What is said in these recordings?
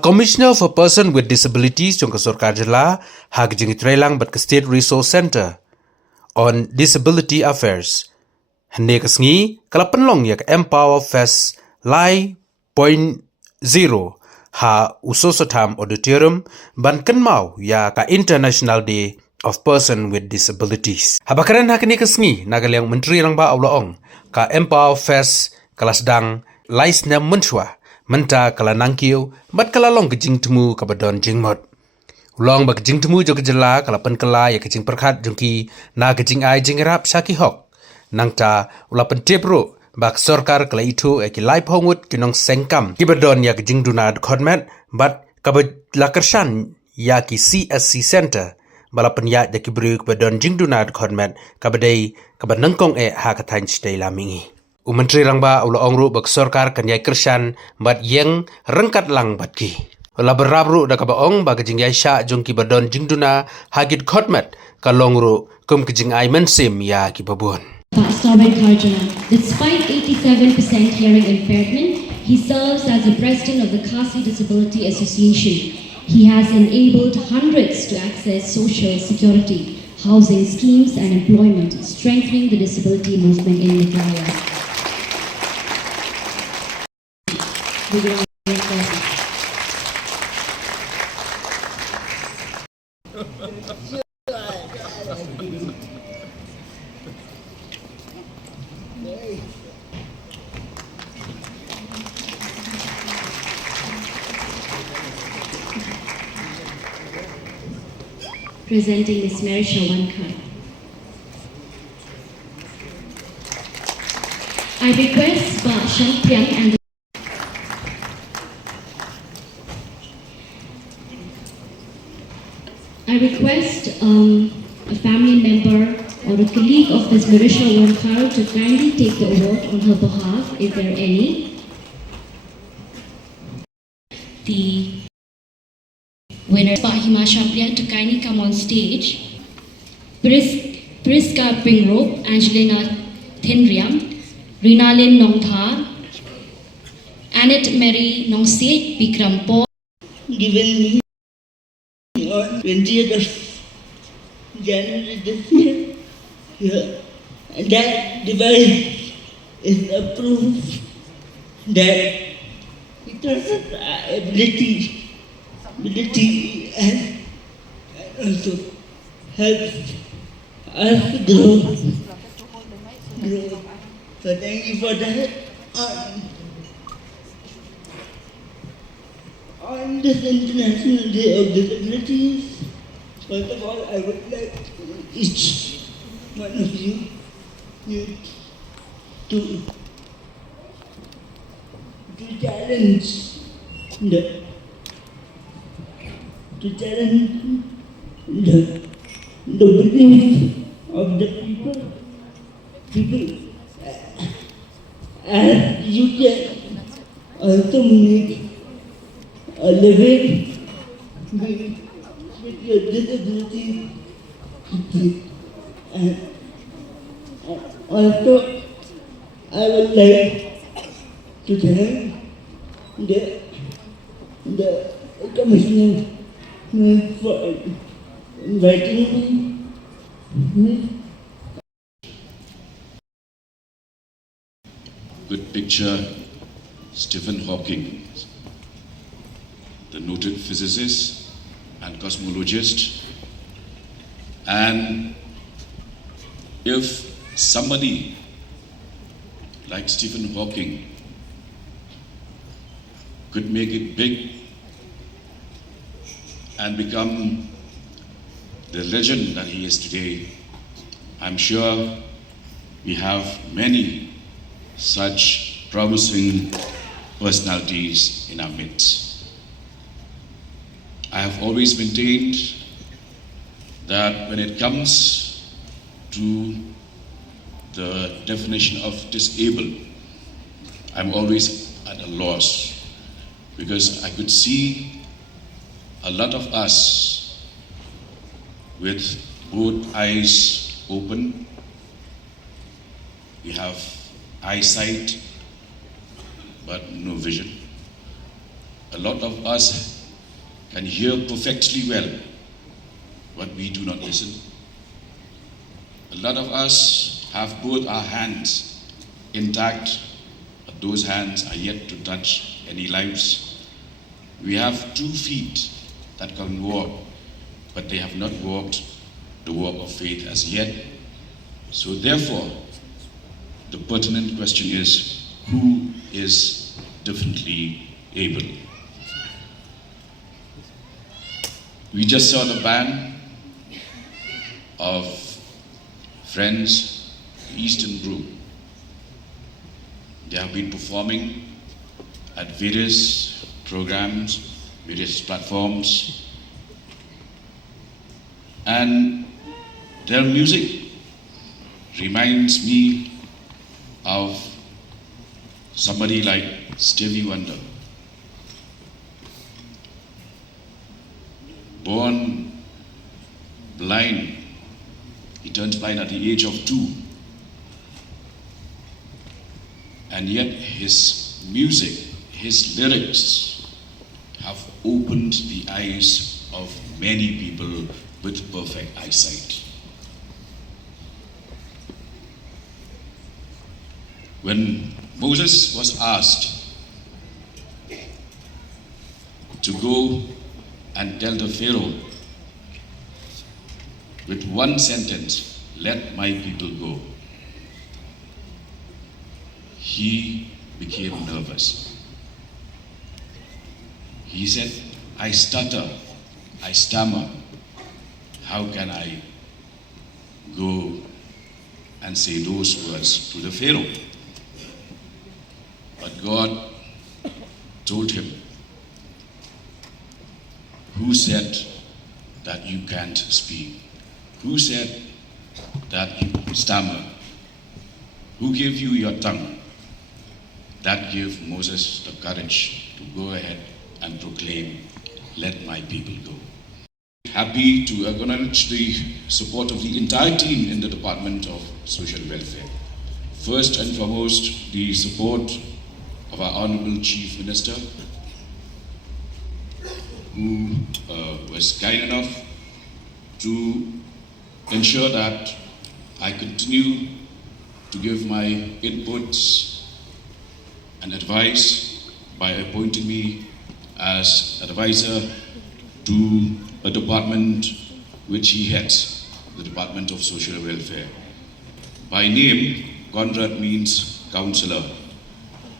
Commissioner for Person with Disabilities jong kasor karjala hag jingi trelang bat ke State Resource Center on Disability Affairs. Hande kasngi kala penlong yak Empower Fest Lai Point Zero ha usosotam auditorium ban kenmau ya ka International Day of Person with Disabilities. Habakaran hakini kasngi nagalyang menteri lang ba awlaong ka Empower Fest kalasdang laisnya menchwa menta kala nangkiu bat kala long kejing temu kabadon jingmot. Ulong ba kejing temu jo kejela kala pen kala ya kejing perkhat jongki na kejing ai jingrap syaki hok. Nangta ula pen tepro bak sorkar kala itu ki lai pongut kinong sengkam kibadon ya kejing duna dkhot bat kabalakersan ya ki CSC Center bala pen ya ki bru kabadon jing duna dkhot kabadai kabanangkong ha kathain stay lamingi. Menteri lang ba ula ongru bak sorkar kan yai kersan bat yang rengkat lang bat ki. Ula berabru da kabaong ba jingiaishah jong kibadon jingduna hagit khotmat kalongru kum ai mynsiem ya ki babon. Despite 87% hearing impairment, he serves as the president of the Khasi Disability Association. He has enabled hundreds to access social security, housing schemes and employment, strengthening the disability movement in Meghalaya. Presenting Ms. Mynsiem. I request Shanpriang and I request a family member or a colleague of Ms. Mynsiem to kindly take the award on her behalf, if there are any. The winner, Shanpriang, to kindly come on stage. Priska Pringrope, Angelina Thinriam, Rinalyn Nongthar, Annette Mary Nongset Bikram Paul. Given me on 20th of January this year, that device is a proof that because of our ability and also helps us to grow. So thank you for that. On this International Day of Disabilities, first of all, I would like each one of you to challenge the belief of the people and you can also make a living with your disability. And also, I would like to thank the Commissioner for inviting me. Good picture, Stephen Hawking, the noted physicist and cosmologist. And if somebody like Stephen Hawking could make it big and become the legend that he is today, I'm sure we have many such promising personalities in our midst. I have always maintained that when it comes to the definition of disabled, I'm always at a loss because I could see a lot of us with both eyes open. We have eyesight but no vision. a lot of us can hear perfectly well, but we do not listen. A lot of us have both our hands intact, but those hands are yet to touch any lives. We have 2 feet that can walk, but they have not walked the walk of faith as yet. So therefore, the pertinent question is, who is differently able? We just saw the band of friends, Eastern Group. They have been performing at various programs, various platforms, and their music reminds me of somebody like Stevie Wonder. Born blind, he turns blind at the age of 2. And yet his music, his lyrics have opened the eyes of many people with perfect eyesight. When Moses was asked to go and tell the Pharaoh with one sentence, "Let my people go," he became nervous. He said, "I stutter, I stammer. How can I go and say those words to the Pharaoh?" But God told him, "Who said that you can't speak? Who said that you stammer? Who gave you your tongue?" That gave Moses the courage to go ahead and proclaim, "Let my people go." Happy to acknowledge the support of the entire team in the Department of Social Welfare. First and foremost, the support of our Honorable Chief Minister, who was kind enough to ensure that I continue to give my inputs and advice by appointing me as advisor to a department which he heads, the Department of Social Welfare. By name, Conrad means counselor.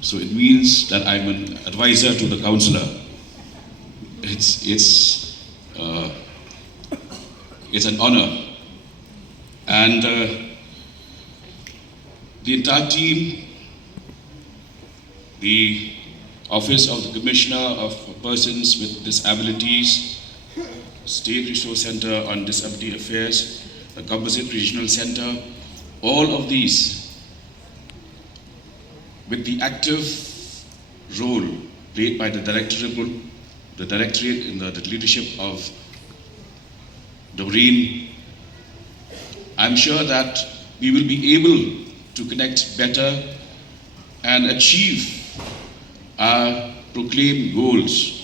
So it means that I'm an advisor to the counselor. It's an honor. And the entire team, the Office of the Commissioner of Persons with Disabilities, State Resource Center on Disability Affairs, the Composite Regional Center, all of these, with the active role played by the Directorate in the leadership of Doreen, I'm sure that we will be able to connect better and achieve our proclaimed goals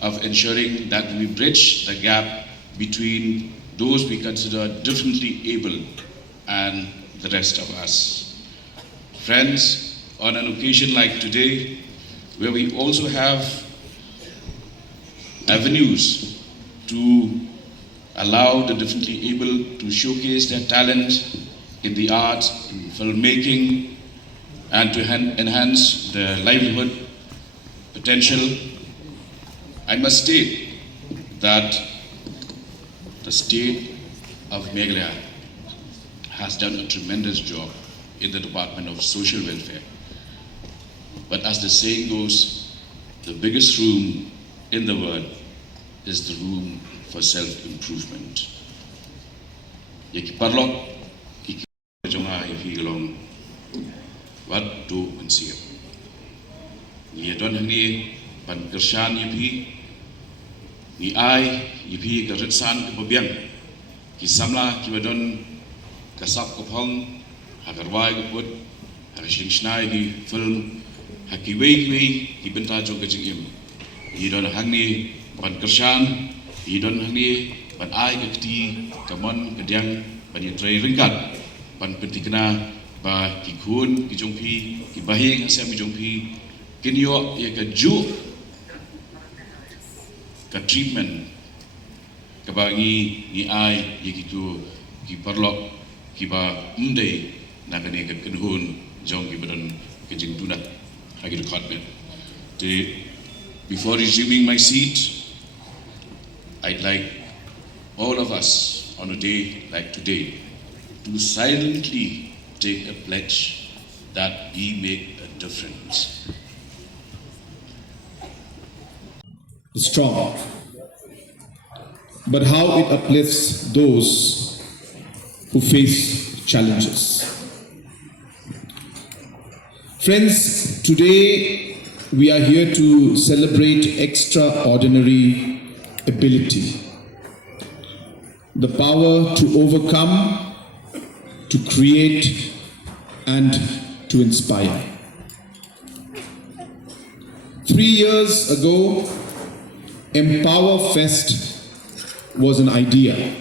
of ensuring that we bridge the gap between those we consider differently able and the rest of us. Friends, on an occasion like today, where we also have avenues to allow the differently able to showcase their talent in the arts, in filmmaking, and to enhance their livelihood potential, I must state that the state of Meghalaya has done a tremendous job in the Department of Social Welfare. But as the saying goes, the biggest room in the world is the room for self-improvement. Yaki parlok, ki jonga ifi long, wat do mynsiem. Ni don hangi pan kershan ifi, ni ai ifi keretsan kebabiang, ki samla ki badon kasap kopong, hagarwai koput, hagashin shnai di film, hakiwei ki benta jo kajing im. idon hangni pan kershan, idon hangni pan ai kekti, kamon kedyang pan yutrai ringkat, pan pentikna ba kikun kijongpi, kibahing asam kijongpi, kinyo ya kaju ka treatment kabangi ni ai yikitu ki perlok kiba mdei nakane ka kenhun jong kibadan kijing duna hagi dkhot men. Before resuming my seat, I'd like all of us on a day like today to silently take a pledge that we make a difference. Strong, but how it uplifts those who face challenges. Friends, today we are here to celebrate extraordinary ability, the power to overcome, to create, and to inspire. 3 years ago, Empower Fest was an idea.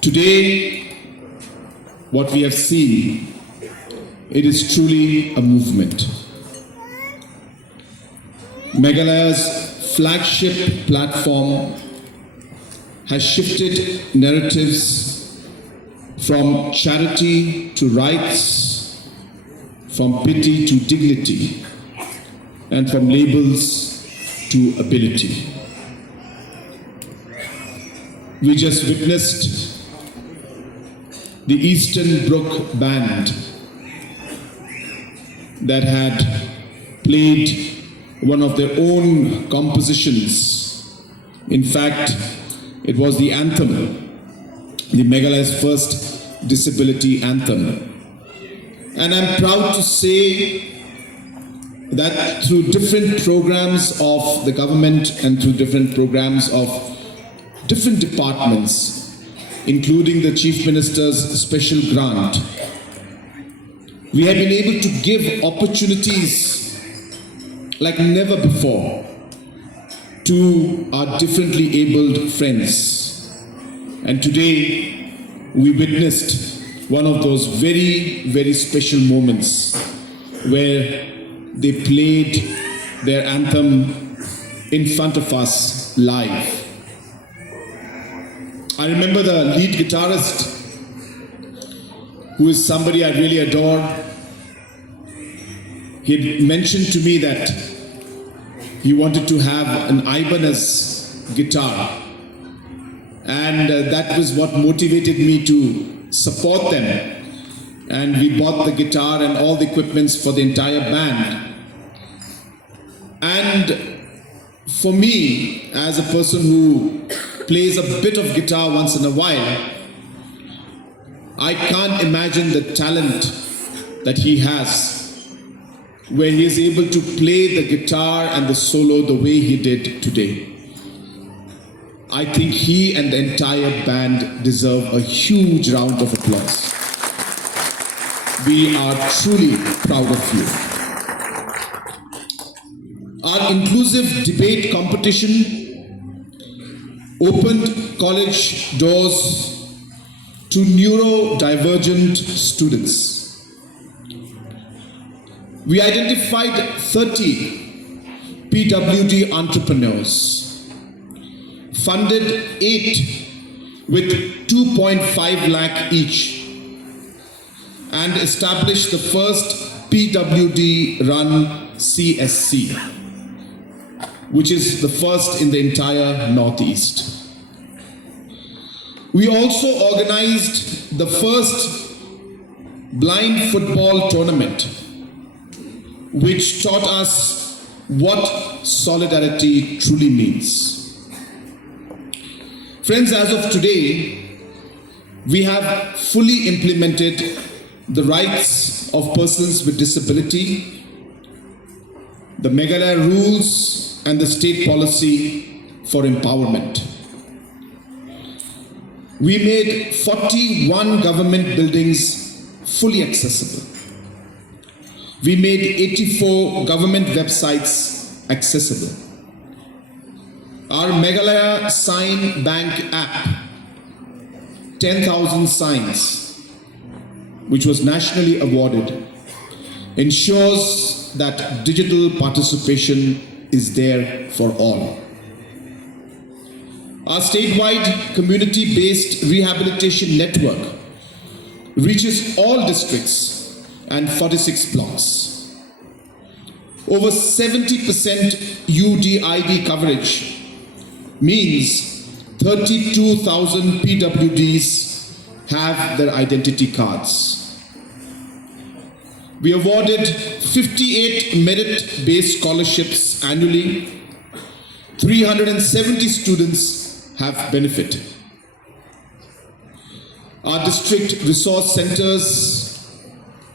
Today, what we have seen, it is truly a movement. Meghalaya's flagship platform has shifted narratives from charity to rights, from pity to dignity, and from labels to ability. We just witnessed the Eastern Brook Band that had played one of their own compositions. In fact, it was the anthem, the Meghalaya's first disability anthem. And I'm proud to say that through different programs of the government and through different programs of different departments, including the Chief Minister's special grant, we have been able to give opportunities like never before to our differently abled friends. And today we witnessed one of those very, very special moments where they played their anthem in front of us live. I remember the lead guitarist, who is somebody I really adore. He had mentioned to me that he wanted to have an Ibanez guitar, and that was what motivated me to support them. And we bought the guitar and all the equipments for the entire band. And for me, as a person who plays a bit of guitar once in a while, I can't imagine the talent that he has, where he is able to play the guitar and the solo the way he did today. I think he and the entire band deserve a huge round of applause. We are truly proud of you. Our inclusive debate competition opened college doors to neurodivergent students. We identified 30 PWD entrepreneurs, funded 8 with 2.5 lakh each, and established the first PWD run CSC, which is the first in the entire Northeast. We also organized the first blind football tournament, which taught us what solidarity truly means. Friends, as of today, we have fully implemented the rights of persons with disability, the Meghalaya rules and the state policy for empowerment. We made 41 government buildings fully accessible. We made 84 government websites accessible. Our Meghalaya Sign Bank app, 10,000 signs, which was nationally awarded, ensures that digital participation is there for all. Our statewide community-based rehabilitation network reaches all districts and 46 blocks. Over 70% UDID coverage means 32,000 PWDs have their identity cards. We awarded 58 merit-based scholarships annually. 370 students have benefited. Our district resource centers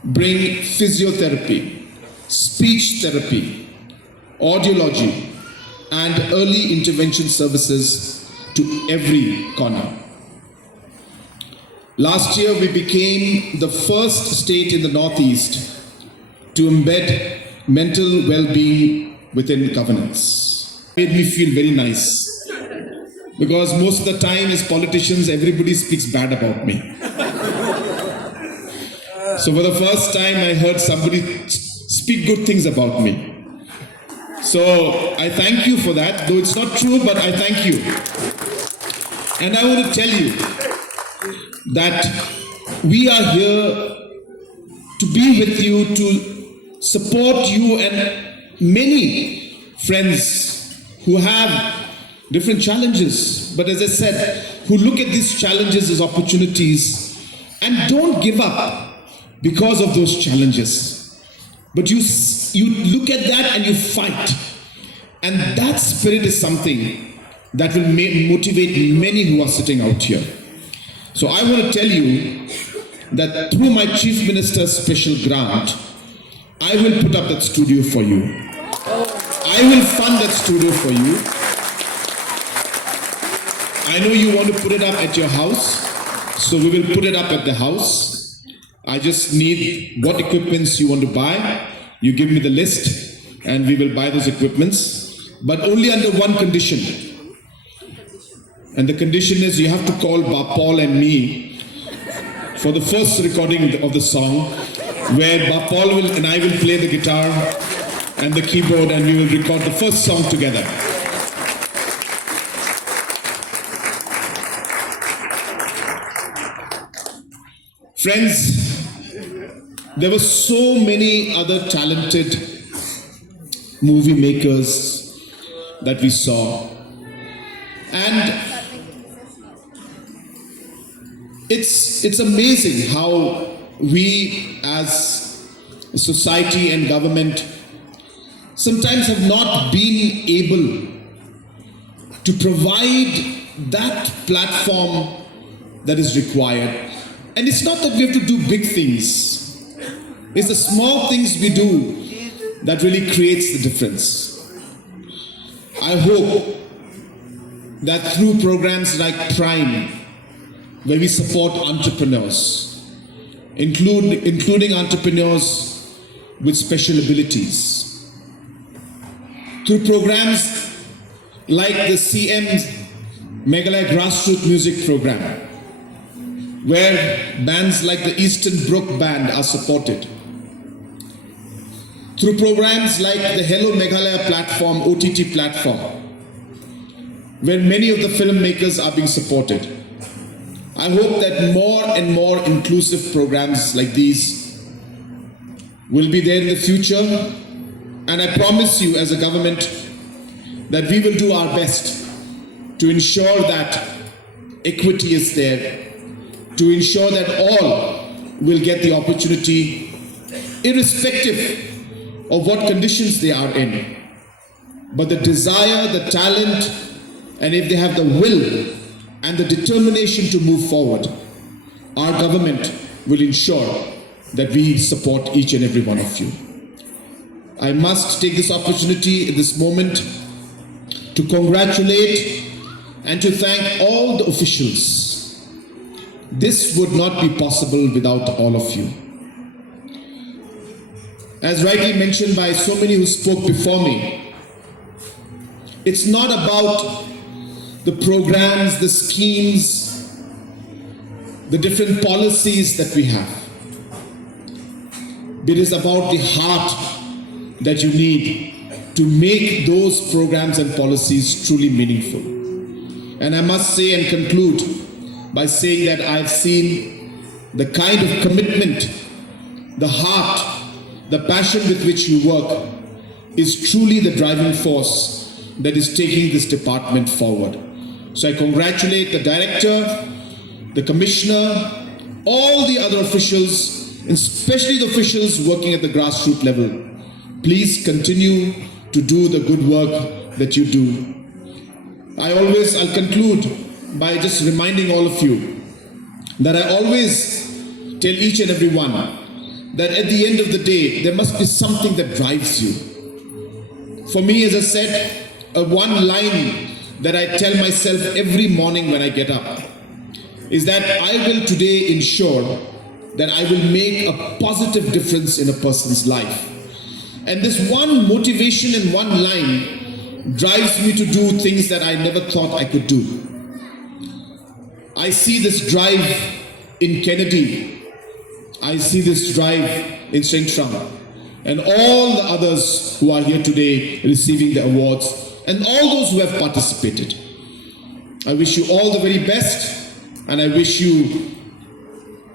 bring physiotherapy, speech therapy, audiology, and early intervention services to every corner. Last year, we became the first state in the Northeast to embed mental well-being within governance. It made me feel very nice, because most of the time as politicians, everybody speaks bad about me. So for the first time, I heard somebody speak good things about me. So I thank you for that, though it's not true, but I thank you. And I want to tell you that we are here to be with you, to support you and many friends who have different challenges, but as I said, who look at these challenges as opportunities and don't give up because of those challenges. But you look at that and you fight. And that spirit is something that will motivate many who are sitting out here. So I want to tell you that through my Chief Minister's special grant, I will put up that studio for you. I will fund that studio for you. I know you want to put it up at your house, so we will put it up at the house. I just need what equipments you want to buy. You give me the list and we will buy those equipments, but only under one condition. And the condition is you have to call Bapal and me for the first recording of the song, where Bapal and I will play the guitar and the keyboard, and we will record the first song together. Friends, there were so many other talented movie makers that we saw, and it's amazing how we as a society and government sometimes have not been able to provide that platform that is required. And it's not that we have to do big things. It's the small things we do that really creates the difference. I hope that through programs like Prime, where we support entrepreneurs, including entrepreneurs with special abilities, through programs like the CM's Meghalaya Grassroots Music Program, where bands like the Eastern Brook Band are supported, through programs like the Hello Meghalaya platform, OTT platform, where many of the filmmakers are being supported. I hope that more and more inclusive programs like these will be there in the future, and I promise you as a government that we will do our best to ensure that equity is there, to ensure that all will get the opportunity, irrespective of what conditions they are in. But the desire, the talent, and if they have the will and the determination to move forward, our government will ensure that we support each and every one of you. I must take this opportunity in this moment to congratulate and to thank all the officials. This would not be possible without all of you. As rightly mentioned by so many who spoke before me, It's not about the programs, the schemes, the different policies that we have. It is about the heart that you need to make those programs and policies truly meaningful. And I must say and conclude by saying that I've seen the kind of commitment, the heart, the passion with which you work is truly the driving force that is taking this department forward. So I congratulate the director, the commissioner, all the other officials, especially the officials working at the grassroots level. Please continue to do the good work that you do. I'll conclude by just reminding all of you that I always tell each and every one that at the end of the day, there must be something that drives you. For me, as I said, one line that I tell myself every morning when I get up is that I will today ensure that I will make a positive difference in a person's life. And this one motivation and one line drives me to do things that I never thought I could do. I see this drive in Kennedy. I see this drive in Shengshram. And all the others who are here today receiving the awards, and all those who have participated. I wish you all the very best, and I wish you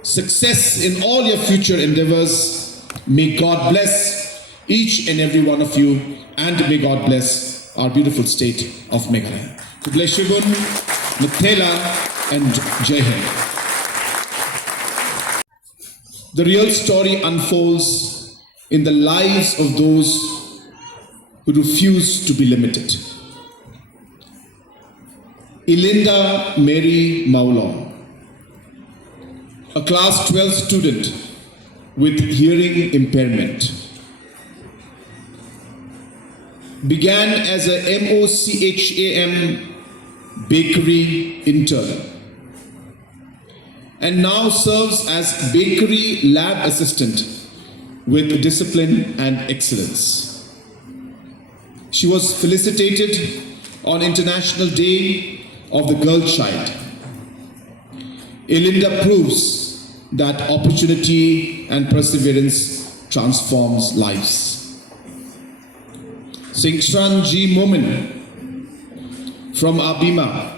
success in all your future endeavors. May God bless each and every one of you, and may God bless our beautiful state of Meghalaya. To bless you, Mithela and Jai Hind. The real story unfolds in the lives of those who refuse to be limited. Elinda Mary Maulon, a class 12 student with hearing impairment, began as a MOCHAM bakery intern and now serves as bakery lab assistant with discipline and excellence. She was felicitated on International Day of the Girl Child. Elinda proves that opportunity and perseverance transforms lives. Singshran G. Momin from Abima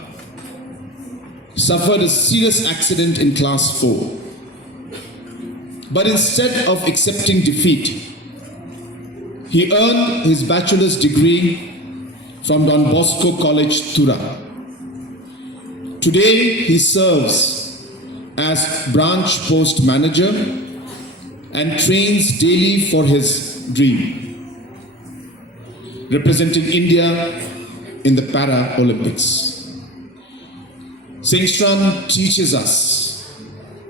suffered a serious accident in class 4. But instead of accepting defeat, he earned his bachelor's degree from Don Bosco College, Tura. Today, he serves as branch post manager and trains daily for his dream, representing India in the Para-Olympics. Singshran teaches us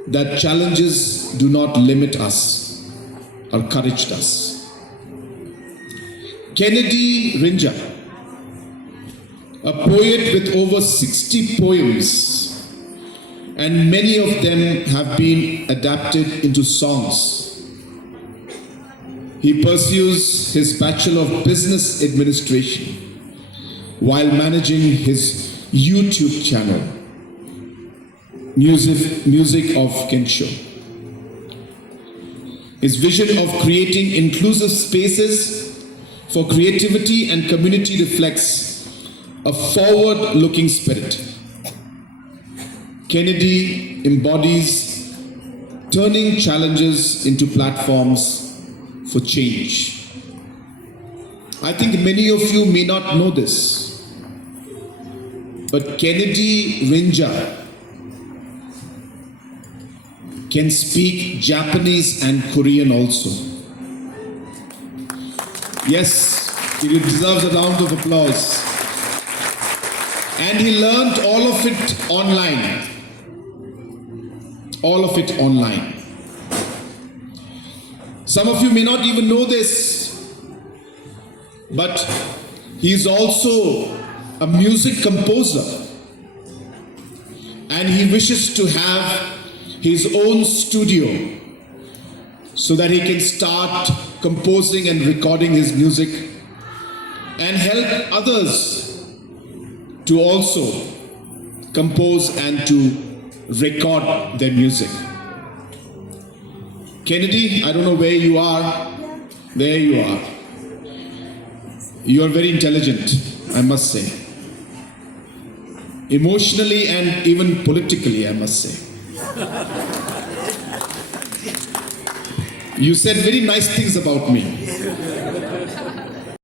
that challenges do not limit us or encourage us. Kennedy Rinja, a poet with over 60 poems, and many of them have been adapted into songs. He pursues his Bachelor of Business Administration while managing his YouTube channel, Music of Kensho. His vision of creating inclusive spaces for creativity and community reflects a forward-looking spirit. Kennedy embodies turning challenges into platforms for change. I think many of you may not know this, but Kennedy Rinja can speak Japanese and Korean also. Yes, he deserves a round of applause. And he learned all of it online. All of it online. Some of you may not even know this, but he is also a music composer. And he wishes to have his own studio so that he can start composing and recording his music and help others to also compose and to record their music. Kennedy, I don't know where you are. There you are. You are very intelligent, I must say. Emotionally and even politically, I must say. You said very nice things about me.